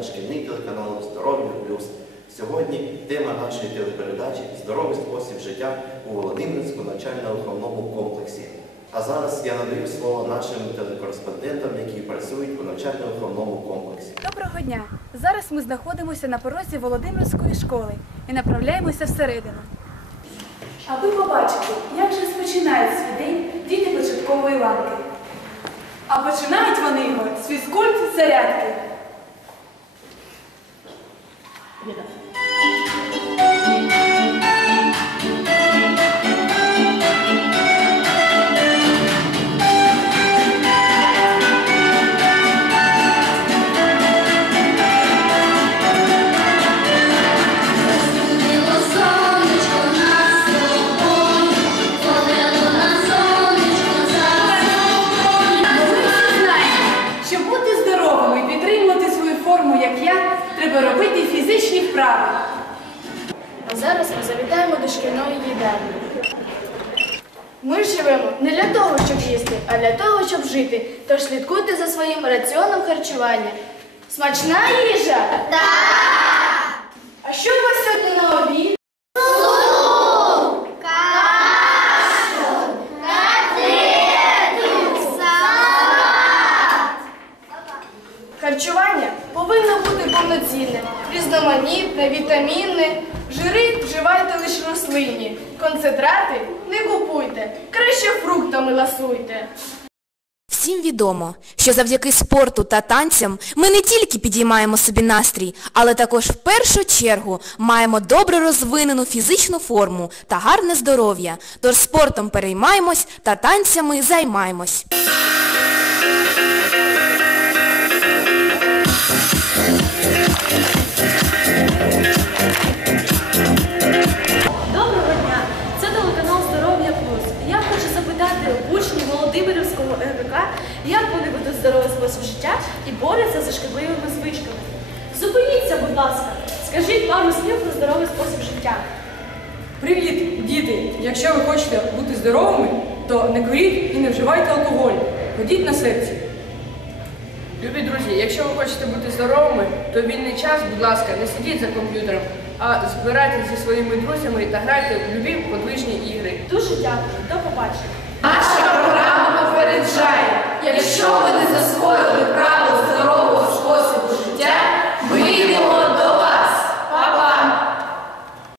на шкільний телеканал Здоров'я Плюс. Сьогодні тема нашої телепередачі Здоровий спосіб життя у Володимирському навчально-виховному комплексі. А зараз я надаю слово нашим телекореспондентам, які працюють у навчально-виховному комплексі. Доброго дня! Зараз ми знаходимося на порозі Володимирської школи і направляємося всередину. Аби побачити, як же розпочинають свій день діти початкової ланки. А починають вони його з фізкульт зарядки. Як я, треба робити фізичні вправи. А зараз ми завітаємо до шкільної їдальні. Ми живемо не для того, щоб їсти, а для того, щоб жити. Тож слідкуйте за своїм раціоном харчування. Смачна їжа? Так! А що у вас сьогодні на обід? Харчування повинно бути повноцінне, різноманітне, вітамінне. Жири вживайте лише рослинні. Концентрати не купуйте, краще фруктами ласуйте. Всім відомо, що завдяки спорту та танцям ми не тільки підіймаємо собі настрій, але також в першу чергу маємо добре розвинену фізичну форму та гарне здоров'я. Тож спортом переймаємось та танцями займаємось. Спосіб життя і борються за шкідливими звичками. Зупиніться, будь ласка, скажіть пару слів про здоровий спосіб життя. Привіт, діти! Якщо ви хочете бути здоровими, то не куріть і не вживайте алкоголь. Ходіть на секцію. Любі друзі, якщо ви хочете бути здоровими, то вільний час, будь ласка, не сидіть за комп'ютером, а збирайтеся зі своїми друзями та грайте в любі подвижні ігри. Дуже дякую, до побачення.